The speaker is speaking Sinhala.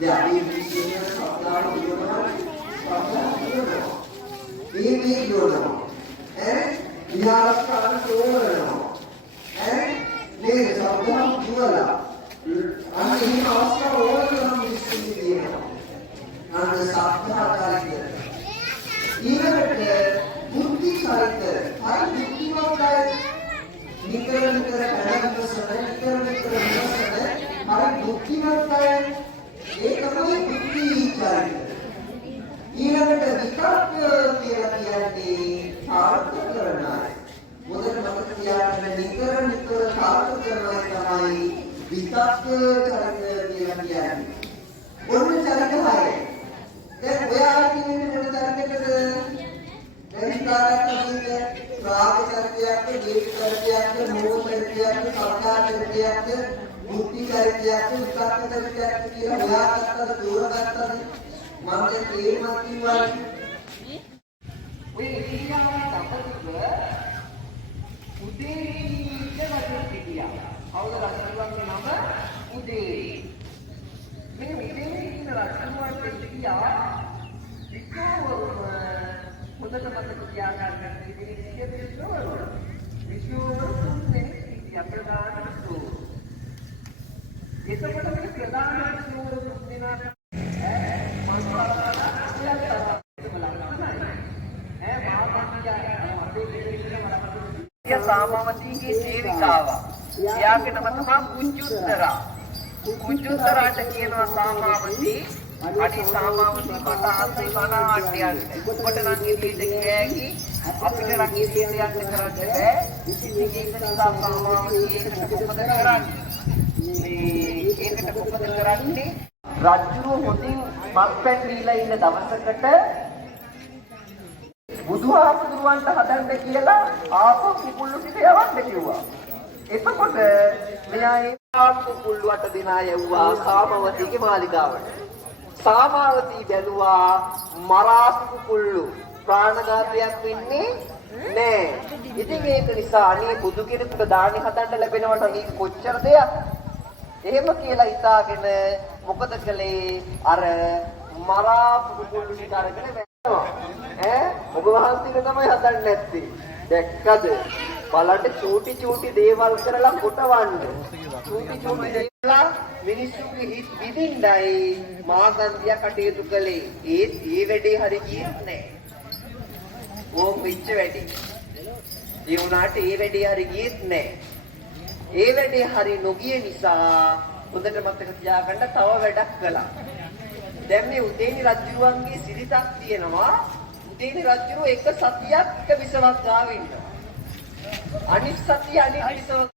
දැන් අපි විශ්වයේ සත්‍යාව කියනවා ini dulu, biarkan dulu, ni sabda dua, ini asal orang mesti dia, anda sabda kali, ini betul, bukti kali, hari bukti mana? Nikar kadang bersama, nikar bersama, hari bukti mana? Ekam bukti kali. ඊළඟට විතර්ක කියලා කියන්නේ සාර්ථක කරනයි. මොකද මතක තියාගන්න නිතර සාර්ථක කරනයි තමයි විතර්ක චරිත කියලා කියන්නේ. ඔන්න චරිත හය. දැන් ඔයා කියන්නේ මොන චරිතයකද? දැන් ඉස්සරහට කියන්නේ රාග චරිතයක්ද, දීප චරිතයක්ද, මෝහ චරිතයක්ද, සත්‍යා චරිතයක්ද, මුක්ති චරිතයක්ද, විතර්ක චරිතයක්ද කියලා ඔයා ගත්තද, තෝරගත්තද? මම තේරුම් කිව්වා ඔය ඉරියාවට අපිට උදේ ඉඳලා හිටියා. කවුද රජුගේ නම? උදේ. මේ උදේ ඉඳලා රජුට හිටියා. විකෝව හොඳට මතක තියාගන්න ඉතිරිසිය විකෝව. විකෝව තුන්නේ හිටියා ප්‍රධාන විකෝව. එතකොට මේ ප්‍රධාන විකෝව තුන්දෙනා सामावती सेविकाव එයාගේ නම තමයි කුජුත්තර. කුජුත්තරට කියනවා සාමාවති. අඩි සාමාවති කට ආසේ කනාට්‍යයක්. ඔබට නම් ඉතිට ගෑකි අපිට නම් ඉතිට යන්න කරන්න බෑ. ඉතින් ඒක නිසා සාමාවති ඒකට කොහොමද කරන්නේ? මේ ඒකට කොහොමද කරන්නේ? රජුව හොඳින් මත්පැන් දීලා ඉන්න දවසකට බුදුහාමුදුරුවන්ට හදන්න කියලා ආපහු කුකුල්ලු ටික යවන්න කිව්වා. එතකොට මෙයා ඒ කුකුල්ලු 8 දිනා යවුවා සාමාවතීගේ මාලිගාවට. සාමාවතී බැලුවා මරාපු කුකුල්ලු ප්‍රාණඝාතයක් වෙන්නේ නෑ. ඉතින් ඒක නිසා අනේ බුදු කෙනෙකුට දානි හදන්න ලැබෙනවට මේක කොච්චර දෙයක්. එහෙම කියලා හිතාගෙන මොකද කළේ? අර මරාපු කුකුල්ලු ටික අරගෙන ඔබ වහන්සේට තමයි හදන්නේ නැත්තේ. දැක්කද? බලන්න චූටි දේවල් කරලා කොටවන්න. චූටි දේවල් මිනිස්සුගේ හිත විඳින්නයි මාගන්දියා කටයුතු කළේ. ඒ වැඩේ හරි ගියේ නැහැ. ඕම් පිච්ච වැඩි. ඒ වුණාට ඒ වැඩේ හරි ගියේත් නැහැ. ඒ වැඩේ හරි නොගිය නිසා හොඳට මතක තියාගන්න තව වැඩක් කළා. දැන් මේ උදේනි රජුරුවන්ගේ සිරිතක් තියෙනවා. උදේනි රජුරුව එක සතියක් එක විසවක් ගාව ඉන්නවා. අනිත් සතිය අනිත් විසව